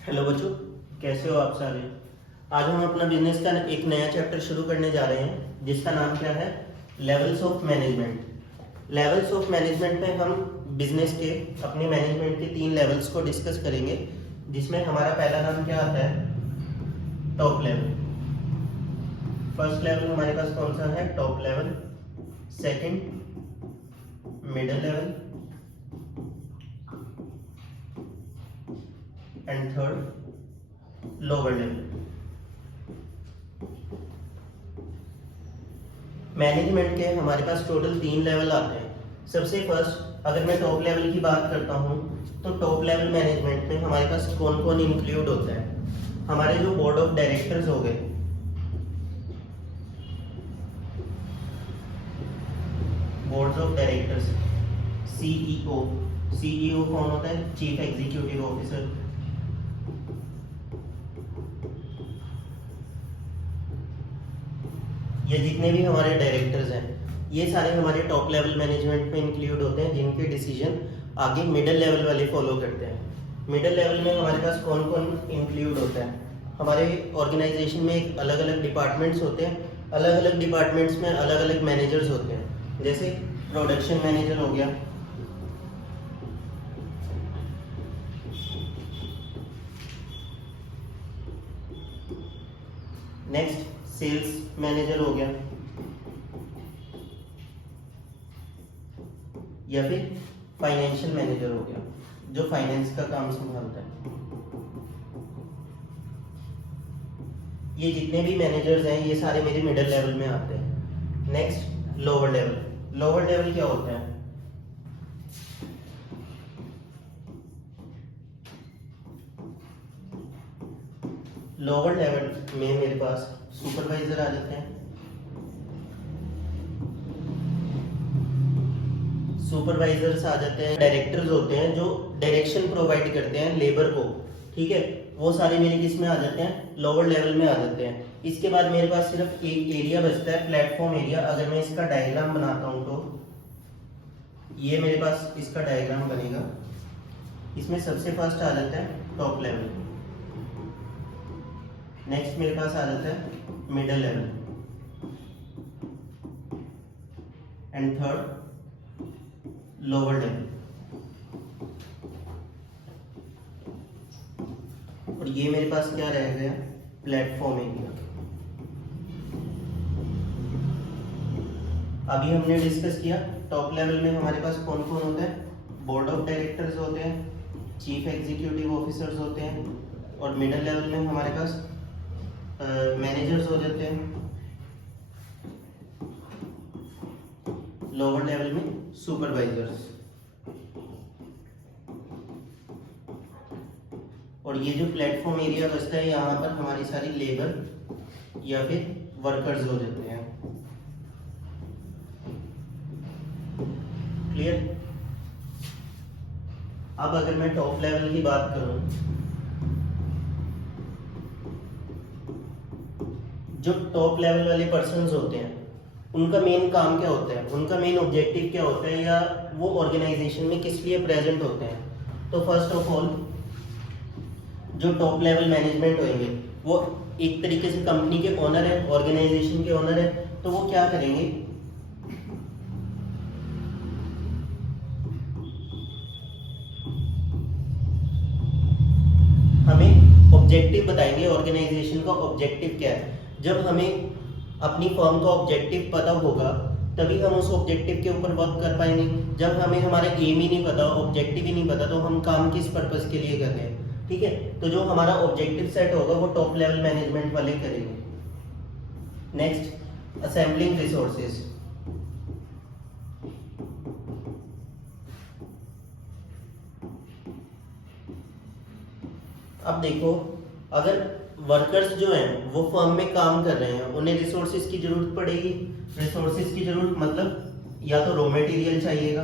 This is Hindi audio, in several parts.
हेलो बच्चों, कैसे हो आप सारे। आज हम अपना बिजनेस का एक नया चैप्टर शुरू करने जा रहे हैं जिसका नाम क्या है, levels of management. Levels of management में हम बिजनेस के अपने मैनेजमेंट के 3 लेवल्स को डिस्कस करेंगे, जिसमें हमारा पहला नाम क्या आता है, टॉप लेवल। फर्स्ट लेवल हमारे पास कौन सा है, top level. Second middle level and third lower level. Management के हमारे पास टोटल 3 लेवल आते हैं। सबसे फर्स्ट अगर मैं टॉप लेवल की बात करता हूँ तो टॉप लेवल मैनेजमेंट में हमारे पास कौन कौन इंक्लूड होता है। हमारे जो बोर्ड ऑफ डायरेक्टर्स हो गए, board of directors, CEO. CEO कौन होता है, चीफ एग्जीक्यूटिव ऑफिसर। ये जितने भी हमारे डायरेक्टर्स हैं, ये सारे हमारे टॉप लेवल मैनेजमेंट में इंक्लूड होते हैं, जिनके डिसीजन आगे मिडिल लेवल वाले फॉलो करते हैं। मिडिल लेवल में हमारे पास कौन कौन इंक्लूड होता है, हमारे ऑर्गेनाइजेशन में एक अलग अलग डिपार्टमेंट्स होते हैं, अलग अलग डिपार्टमेंट्स में अलग अलग मैनेजर्स होते हैं। जैसे प्रोडक्शन मैनेजर हो गया, नेक्स्ट सेल्स मैनेजर हो गया, या फिर फाइनेंशियल मैनेजर हो गया जो फाइनेंस का काम संभालता है। ये जितने भी मैनेजर्स हैं ये सारे मेरे मिडिल लेवल में आते हैं। Next lower level. Lower level क्या होता है, लोअर लेवल में मेरे पास सुपरवाइजर आ जाते हैं। सुपरवाइजर्स आ जाते हैं, डायरेक्टर्स होते हैं जो डायरेक्शन प्रोवाइड करते हैं लेबर को, ठीक है, वो सारे मेरे किस में आ जाते हैं, लोअर लेवल में आ जाते हैं। इसके बाद मेरे पास सिर्फ एक एरिया बचता है, प्लेटफॉर्म एरिया। अगर मैं इसका डायग्राम बनाता हूं तो ये मेरे पास इसका डायग्राम बनेगा। इसमें सबसे फर्स्ट आ जाता है टॉप लेवल, नेक्स्ट मेरे पास आ जाता है middle level and third lower level. और ये मेरे पास क्या रह गया, प्लेटफॉर्म एरिया। अभी हमने डिस्कस किया टॉप लेवल में हमारे पास कौन कौन होता है, बोर्ड ऑफ डायरेक्टर्स होते हैं, चीफ एग्जीक्यूटिव ऑफिसर्स होते हैं, और मिडिल लेवल में हमारे पास मैनेजर्स हो जाते हैं, लोअर लेवल में सुपरवाइजर्स। और ये जो प्लेटफॉर्म एरिया बचता है यहाँ पर हमारी सारी लेबर या फिर वर्कर्स हो जाते हैं। क्लियर। अब अगर मैं टॉप लेवल की बात करूं, जो टॉप लेवल वाले पर्सन्स होते हैं उनका मेन काम क्या होता है, उनका मेन ऑब्जेक्टिव क्या होता है, या वो ऑर्गेनाइजेशन में किस लिए प्रेजेंट होते हैं। तो फर्स्ट ऑफ ऑल जो टॉप लेवल मैनेजमेंट होंगे वो एक तरीके से कंपनी के ओनर है, ऑर्गेनाइजेशन के ओनर है। तो वो क्या करेंगे, हमें ऑब्जेक्टिव बताएंगे, ऑर्गेनाइजेशन का ऑब्जेक्टिव क्या है। जब हमें अपनी फर्म का ऑब्जेक्टिव पता होगा तभी हम उस ऑब्जेक्टिव के ऊपर वर्क कर पाएंगे। जब हमें हमारा एम ही नहीं पता, ऑब्जेक्टिव ही नहीं पता, तो हम काम किस पर्पस के लिए कर रहे हैं, ठीक है। तो जो हमारा ऑब्जेक्टिव सेट होगा वो टॉप लेवल मैनेजमेंट वाले करेंगे। Next assembling resources. अब देखो, अगर वर्कर्स जो हैं वो फर्म में काम कर रहे हैं, उन्हें रिसोर्सेज की जरूरत पड़ेगी। रिसोर्सेज की जरूरत मतलब या तो रॉ मटेरियल चाहिएगा,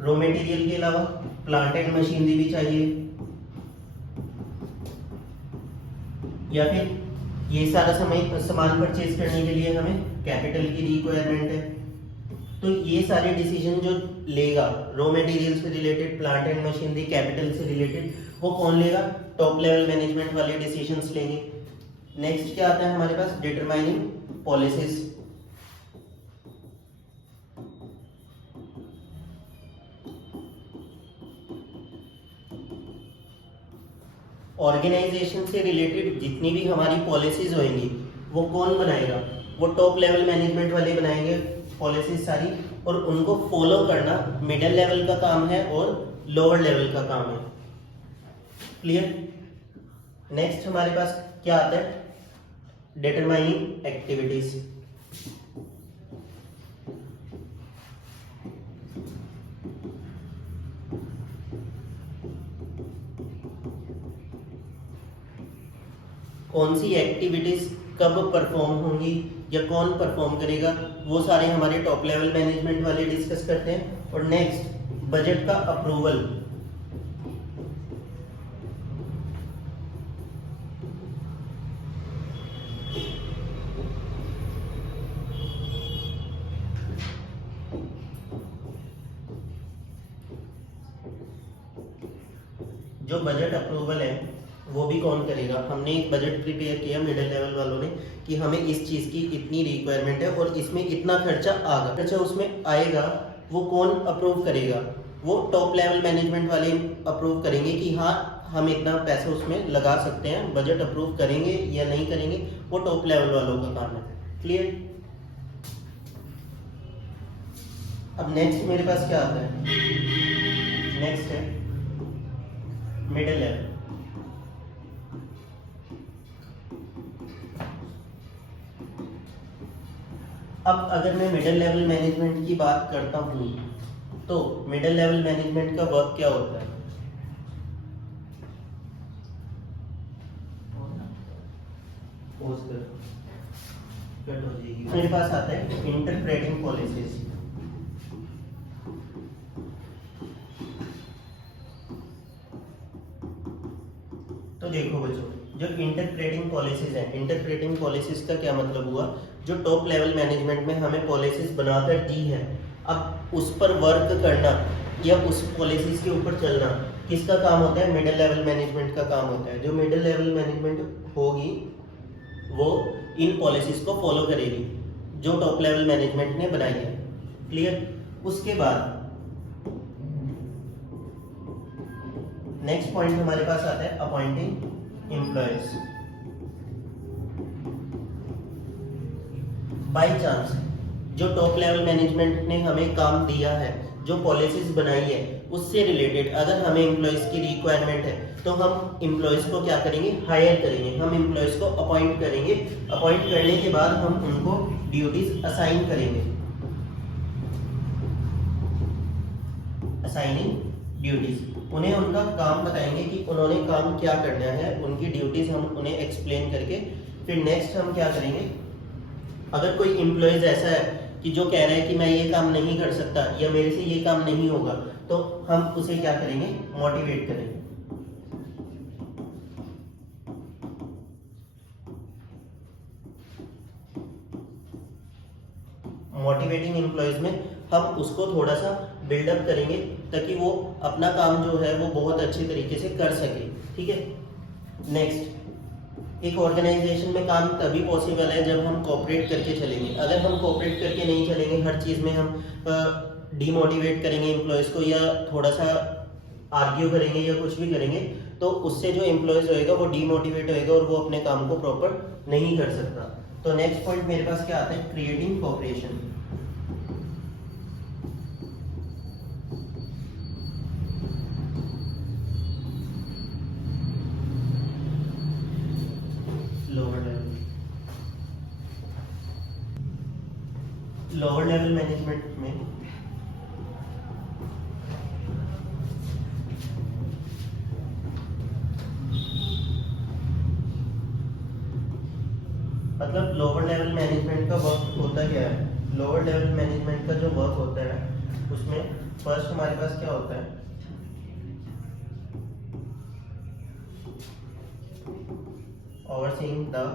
रॉ मटेरियल के अलावा प्लांट एंड मशीनरी भी चाहिए, या फिर ये सारा समय सामान परचेज करने के लिए हमें कैपिटल की रिक्वायरमेंट है। तो ये सारे डिसीजन जो लेगा, रॉ मटेरियल से related, plant and machinery, capital से रिलेटेड, वो कौन लेगा? टॉप लेवल मैनेजमेंट वाले डिसीजंस लेंगे। नेक्स्ट क्या आता है हमारे पास? Determining policies. ऑर्गेनाइजेशन से रिलेटेड जितनी भी हमारी पॉलिसीज होंगी वो कौन बनाएगा? वो टॉप लेवल मैनेजमेंट वाले बनाएंगे पॉलिसीज सारी, और उनको फॉलो करना मिडिल लेवल का काम है और लोअर लेवल का काम है। क्लियर? नेक्स्ट हमारे पास क्या आता है? Determining activities. कौन सी एक्टिविटीज कब परफॉर्म होंगी या कौन परफॉर्म करेगा, वो सारे हमारे टॉप लेवल मैनेजमेंट वाले डिस्कस करते हैं। और नेक्स्ट, बजट का अप्रूवल। जो बजट अप्रूवल है वो भी कौन करेगा? हमने एक बजट प्रिपेयर किया मिडिल लेवल वालों ने कि हमें इस चीज़ की इतनी रिक्वायरमेंट है और इसमें इतना खर्चा आएगा, खर्चा उसमें आएगा, वो कौन अप्रूव करेगा? वो टॉप लेवल मैनेजमेंट वाले अप्रूव करेंगे कि हाँ हम इतना पैसा उसमें लगा सकते हैं। बजट अप्रूव करेंगे या नहीं करेंगे वो टॉप लेवल वालों का काम है। क्लियर? अब नेक्स्ट मेरे पास क्या आता है? नेक्स्ट है मिडिल लेवल। अब अगर मैं मिडिल लेवल मैनेजमेंट की बात करता हूँ तो मिडिल लेवल मैनेजमेंट का वर्क क्या होता है? मेरे पास आता है इंटरप्रेटिंग पॉलिसीज। तो देखो बच्चों, जो इंटरप्रेटिंग पॉलिसीज है, इंटरप्रेटिंग पॉलिसीज का क्या मतलब हुआ? जो टॉप लेवल मैनेजमेंट में हमें पॉलिसीज बनाकर दी है, अब उस पर वर्क करना या उस पॉलिसीज के ऊपर चलना किसका काम होता है? मिडिल लेवल मैनेजमेंट का काम होता है। जो मिडिल लेवल मैनेजमेंट होगी वो इन पॉलिसीज को फॉलो करेगी जो टॉप लेवल मैनेजमेंट ने बनाई है। क्लियर? उसके बाद नेक्स्ट पॉइंट हमारे पास आता है अपॉइंटिंग एम्प्लॉयज। बाय चांस जो टॉप लेवल मैनेजमेंट ने हमें काम दिया है, जो पॉलिसीज बनाई है, उससे रिलेटेड अगर हमें एम्प्लॉयज की रिक्वायरमेंट है तो हम एम्प्लॉयज को क्या करेंगे? हायर करेंगे। हम एम्प्लॉयज को अपॉइंट करेंगे। अपॉइंट करने के बाद हम उनको ड्यूटीज असाइन करेंगे। असाइनिंग ड्यूटीज, उन्हें उनका काम बताएंगे कि उन्होंने काम क्या करना है, उनकी ड्यूटीज हम उन्हें एक्सप्लेन करके फिर नेक्स्ट हम क्या करेंगे? अगर कोई एम्प्लॉयज ऐसा है कि जो कह रहा है कि मैं ये काम नहीं कर सकता या मेरे से ये काम नहीं होगा, तो हम उसे क्या करेंगे? मोटिवेट करेंगे। मोटिवेटिंग एम्प्लॉयज में हम उसको थोड़ा सा बिल्डअप करेंगे ताकि वो अपना काम जो है वो बहुत अच्छे तरीके से कर सके। ठीक है? नेक्स्ट, एक ऑर्गेनाइजेशन में काम तभी पॉसिबल है जब हम कोऑपरेट करके चलेंगे। अगर हम कोऑपरेट करके नहीं चलेंगे, हर चीज़ में हम डीमोटिवेट करेंगे एम्प्लॉयज़ को या थोड़ा सा आर्ग्यू करेंगे या कुछ भी करेंगे, तो उससे जो एम्प्लॉयज़ होएगा वो डीमोटिवेट होएगा और वो अपने काम को प्रॉपर नहीं कर सकता। तो नेक्स्ट पॉइंट मेरे पास क्या आता है? Creating cooperation. Lower level management में मतलब लोअर लेवल मैनेजमेंट का वर्क होता क्या है? लोअर लेवल मैनेजमेंट का जो वर्क होता है उसमें फर्स्ट हमारे पास क्या होता है? Overseeing the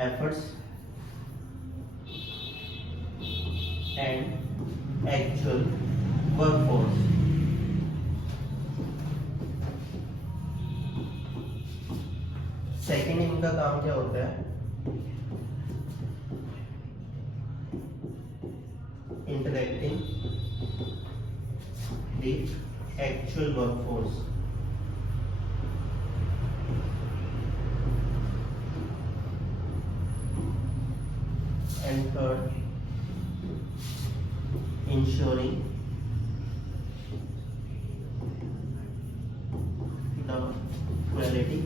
efforts and actual workforce. Second इनका काम क्या होता है, interacting the actual workforce. And third, ensuring the quality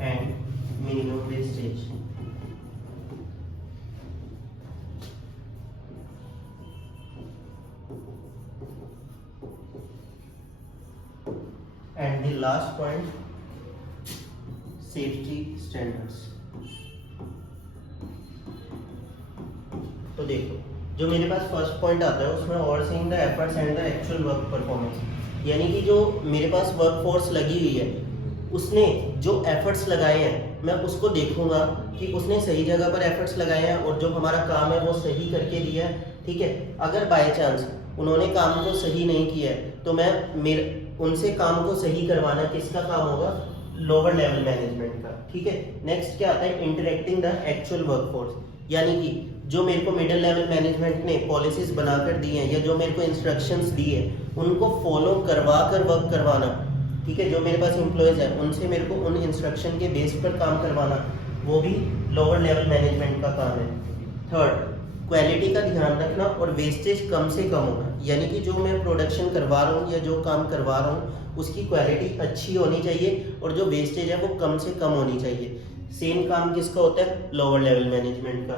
and minimum wastage. And the last point, safety standards. तो देखो, जो मेरे पास फर्स्ट पॉइंट आता है उसमें overseeing the efforts and the actual work performance, यानी कि जो मेरे पास वर्क फोर्स लगी हुई है उसने जो एफर्ट्स लगाए हैं मैं उसको देखूंगा कि उसने सही जगह पर एफर्ट्स लगाए हैं और जो हमारा काम है वो सही करके दिया है, ठीक है। अगर बाय चांस उन्होंने काम को सही नहीं किया है तो मैं उनसे काम को सही करवाना किसका काम होगा, लोअर लेवल मैनेजमेंट का, ठीक है। नेक्स्ट क्या आता है, इंटरेक्टिंग द एक्चुअल वर्कफोर्स, यानी कि जो मेरे को मिडिल लेवल मैनेजमेंट ने पॉलिसीज बनाकर दी हैं या जो मेरे को इंस्ट्रक्शंस दी है उनको फॉलो करवा कर वर्क करवाना, ठीक है। जो मेरे पास एम्प्लॉयज है उनसे मेरे को उन इंस्ट्रक्शन के बेस पर काम करवाना, वो भी लोअर लेवल मैनेजमेंट का काम है। थर्ड, क्वालिटी का ध्यान रखना और वेस्टेज कम से कम होना, यानी कि जो मैं प्रोडक्शन करवा रहा हूँ या जो काम करवा रहा हूँ उसकी क्वालिटी अच्छी होनी चाहिए और जो वेस्टेज है वो कम से कम होनी चाहिए। सेम काम किसका होता है, लोअर लेवल मैनेजमेंट का।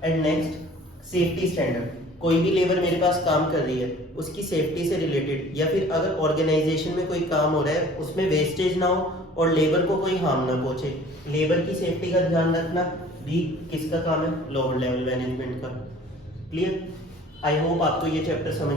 एंड नेक्स्ट, सेफ्टी स्टैंडर्ड, कोई भी लेबर मेरे पास काम कर रही है उसकी सेफ्टी से रिलेटेड या फिर अगर ऑर्गेनाइजेशन में कोई काम हो रहा है उसमें वेस्टेज ना हो और लेबर को कोई हार्म ना पहुंचे, लेबर की सेफ्टी का ध्यान रखना भी किसका काम है, लोअर लेवल मैनेजमेंट का। क्लियर? आई होप आपको ये चैप्टर समझ